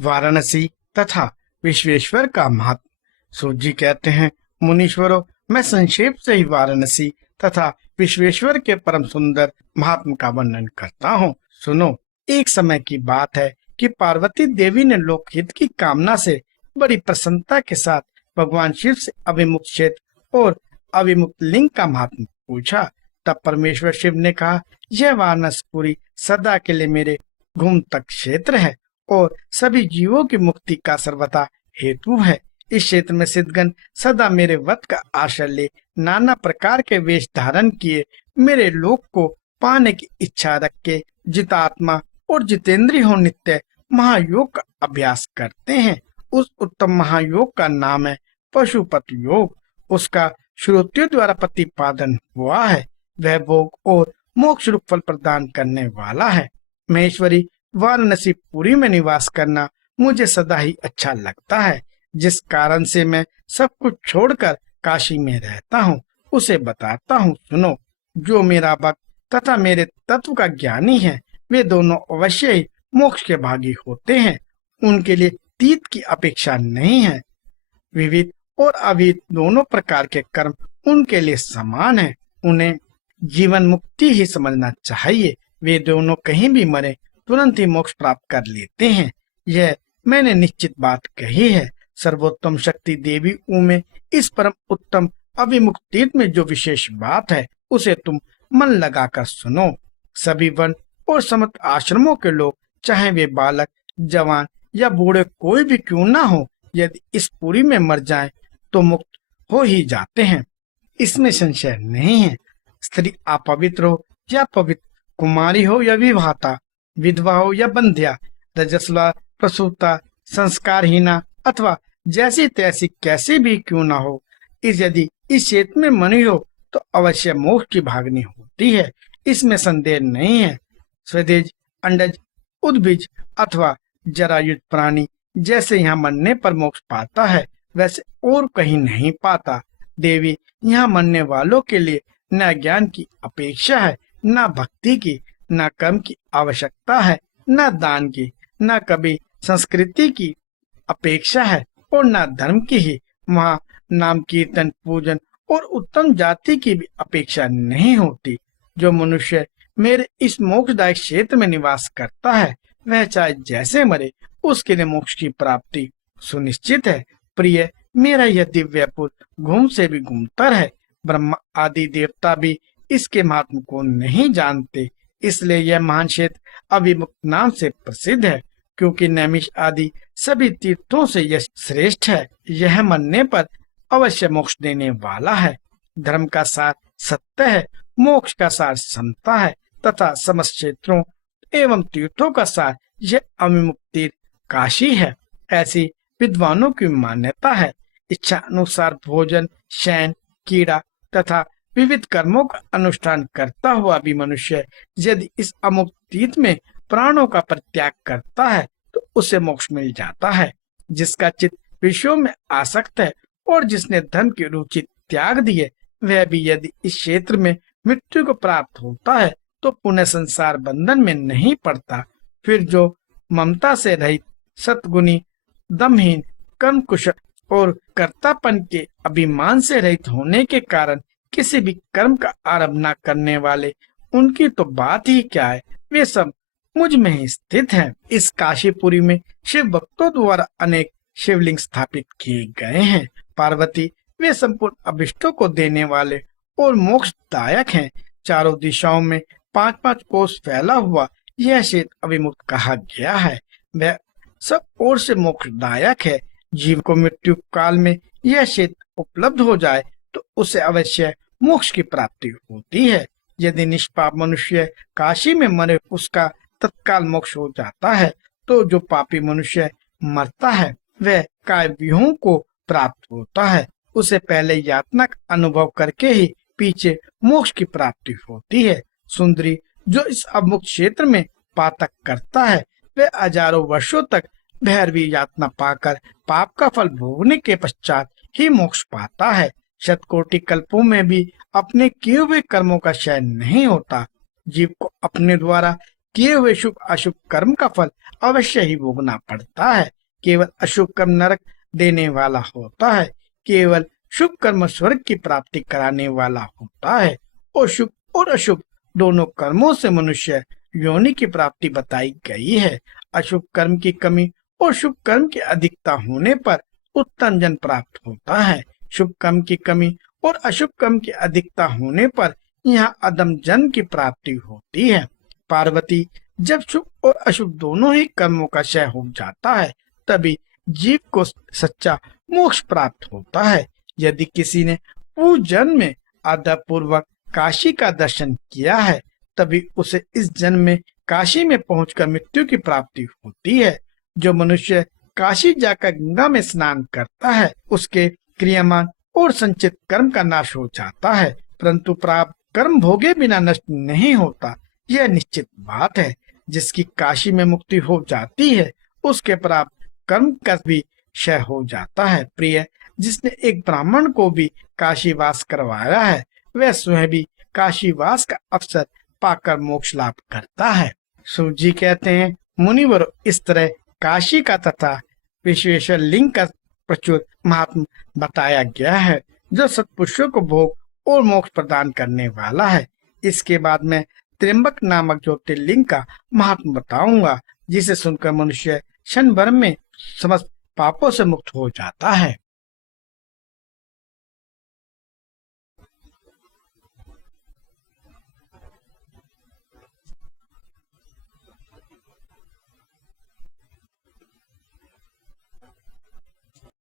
वाराणसी तथा विश्वेश्वर का महत्व। सूत जी कहते हैं, मुनीश्वरों, मैं संक्षेप से ही वाराणसी तथा विश्वेश्वर के परम सुंदर महात्म का वर्णन करता हूँ। सुनो। एक समय की बात है कि पार्वती देवी ने लोकहित की कामना से बड़ी प्रसन्नता के साथ भगवान शिव से अभिमुक्त क्षेत्र और अभिमुक्त लिंग का महात्म पूछा। तब परमेश्वर शिव ने कहा, यह वाराणसीपुरी सदा के लिए मेरे घूमतक क्षेत्र है और सभी जीवों की मुक्ति का सर्वथा हेतु है। इस क्षेत्र में सिद्धगण सदा मेरे वत का आश्रय ले नाना प्रकार के वेश धारण किए मेरे लोक को पाने की इच्छा रख के जितात्मा और जितेंद्रिय हो नित्य महायोग का अभ्यास करते हैं। उस उत्तम महायोग का नाम है पशुपत योग। उसका श्रोत्रियों द्वारा प्रतिपादन हुआ है। वह भोग और मोक्ष रूप फल प्रदान करने वाला है। महेश्वरी वाराणसीपुरी में निवास करना मुझे सदा ही अच्छा लगता है, जिस कारण से मैं सब कुछ छोड़कर काशी में रहता हूँ उसे बताता हूँ। सुनो। जो मेरा भक्त तथा मेरे तत्व का ज्ञानी है, वे दोनों अवश्य ही मोक्ष के भागी होते हैं। उनके लिए तीत की अपेक्षा नहीं है। विविध और अविविध दोनों प्रकार के कर्म उनके लिए समान है। उन्हें जीवन मुक्ति ही समझना चाहिए। वे दोनों कहीं भी मरे तुरंत ही मोक्ष प्राप्त कर लेते हैं। यह मैंने निश्चित बात कही है। सर्वोत्तम शक्ति देवी में इस परम उत्तम अभिमुक्त तीर्थ में जो विशेष बात है उसे तुम मन लगाकर सुनो। सभी वन और समस्त आश्रमों के लोग, चाहे वे बालक, जवान या बूढ़े कोई भी क्यों ना हो, यदि इस पुरी में मर जाएं तो मुक्त हो ही जाते हैं, इसमें संशय नहीं है। स्त्री अपवित्र हो या पवित्र, कुमारी हो या विवाहिता, विधवा हो या बंध्या, रजस्वला, प्रसूता, संस्कारहीना अथवा जैसी तैसी कैसी भी क्यों ना हो, यदि इस क्षेत्र में मनी हो तो अवश्य मोक्ष की भागनी होती है, इसमें संदेह नहीं है। स्वदेज, अंडज, उद्भिज अथवा जरायुज प्राणी जैसे यहाँ मरने पर मोक्ष पाता है, वैसे और कहीं नहीं पाता। देवी, यहाँ मरने वालों के लिए न ज्ञान की अपेक्षा है, न भक्ति की, न कर्म की आवश्यकता है, न दान की, न कभी संस्कृति की अपेक्षा है और न धर्म की ही। वहाँ नाम कीर्तन, पूजन और उत्तम जाति की भी अपेक्षा नहीं होती। जो मनुष्य मेरे इस मोक्षदायक क्षेत्र में निवास करता है, वह चाहे जैसे मरे उसके लिए मोक्ष की प्राप्ति सुनिश्चित है। प्रिय, मेरा यह दिव्यपुर घूम से भी घूमतर है। ब्रह्मा आदि देवता भी इसके महात्म को नहीं जानते, इसलिए यह महान क्षेत्र अभिमुक्त नाम से प्रसिद्ध है, क्योंकि नैमिष आदि सभी तीर्थों से यह श्रेष्ठ है। यह मरने पर अवश्य मोक्ष देने वाला है। धर्म का सार सत्य है, मोक्ष का सार समता है तथा समस्त क्षेत्रों एवं तीर्थों का सार यह अभिमुक्त तीर्थ काशी है। ऐसी विद्वानों की मान्यता है। इच्छा अनुसार भोजन, शयन, कीड़ा तथा विविध कर्मों का अनुष्ठान करता हुआ भी मनुष्य यदि इस अमुक्त तीर्थ में प्राणों का परित्याग करता है तो उसे मोक्ष मिल जाता है। जिसका चित्त विषयों में आसक्त है और जिसने धर्म की रुचि त्याग दी है, वह भी यदि इस क्षेत्र में मृत्यु को प्राप्त होता है तो पुनः संसार बंधन में नहीं पड़ता। फिर जो ममता से रहित, सतगुणी, दमहीन, कर्म कुशल और कर्तापन के अभिमान से रहित होने के कारण किसी भी कर्म का आरंभ न करने वाले, उनकी तो बात ही क्या है, वे सब मुझ में ही स्थित हैं। इस काशीपुरी में शिव भक्तों द्वारा अनेक शिवलिंग स्थापित किए गए हैं। पार्वती, वे संपूर्ण अभिष्टों को देने वाले और मोक्षदायक हैं। चारों दिशाओं में 5-5 कोस फैला हुआ यह क्षेत्र अभिमुक्त कहा गया है। वह सब ओर से मोक्षदायक है। जीव को मृत्यु काल में यह क्षेत्र उपलब्ध हो जाए तो उसे अवश्य मोक्ष की प्राप्ति होती है। यदि निष्पाप मनुष्य काशी में मरे उसका तत्काल मोक्ष हो जाता है, तो जो पापी मनुष्य मरता है वह काय विहों को प्राप्त होता है। उसे पहले यातना का अनुभव करके ही पीछे मोक्ष की प्राप्ति होती है। सुंदरी, जो इस अमुक्त क्षेत्र में पातक करता है वह हजारों वर्षों तक भैरवी यातना पाकर पाप का फल भोगने के पश्चात ही मोक्ष पाता है। शतकोटि कल्पों में भी अपने किए हुए कर्मों का क्षय नहीं होता। जीव को अपने द्वारा किए हुए शुभ अशुभ कर्म का फल अवश्य ही भोगना पड़ता है। केवल अशुभ कर्म नरक देने वाला होता है, केवल शुभ कर्म स्वर्ग की प्राप्ति कराने वाला होता है। और शुभ और अशुभ दोनों कर्मों से मनुष्य योनि की प्राप्ति बताई गई है। अशुभ कर्म की कमी और शुभ कर्म की अधिकता होने पर उत्तम जन प्राप्त होता है। शुभ कर्म की कमी और अशुभ कर्म की अधिकता होने पर यहाँ अधम जन की प्राप्ति होती है। पार्वती, जब शुभ और अशुभ दोनों ही कर्मों का क्षय हो जाता है तभी जीव को सच्चा मोक्ष प्राप्त होता है। यदि किसी ने पूर्व जन्म में आदर पूर्वक काशी का दर्शन किया है तभी उसे इस जन्म में काशी में पहुंचकर मृत्यु की प्राप्ति होती है। जो मनुष्य काशी जाकर गंगा में स्नान करता है उसके क्रियामान और संचित कर्म का नाश हो जाता है, परंतु प्राप्त कर्म भोगे बिना नष्ट नहीं होता, यह निश्चित बात है। जिसकी काशी में मुक्ति हो जाती है उसके प्राप्त कर्म का भी क्षय हो जाता है। प्रिय, जिसने एक ब्राह्मण को भी काशीवास करवाया है वह स्वयं भी काशीवास का अवसर पाकर मोक्ष लाभ करता है। सूत जी कहते हैं, मुनिवर, इस तरह काशी का तथा विश्वेश्वर लिंग का प्रचुर महात्म बताया गया है जो सत्पुरुषों को भोग और मोक्ष प्रदान करने वाला है। इसके बाद मैं त्र्यंबक नामक ज्योतिर्लिंग का महात्म बताऊंगा जिसे सुनकर मनुष्य क्षण भर में समस्त पापों से मुक्त हो जाता है।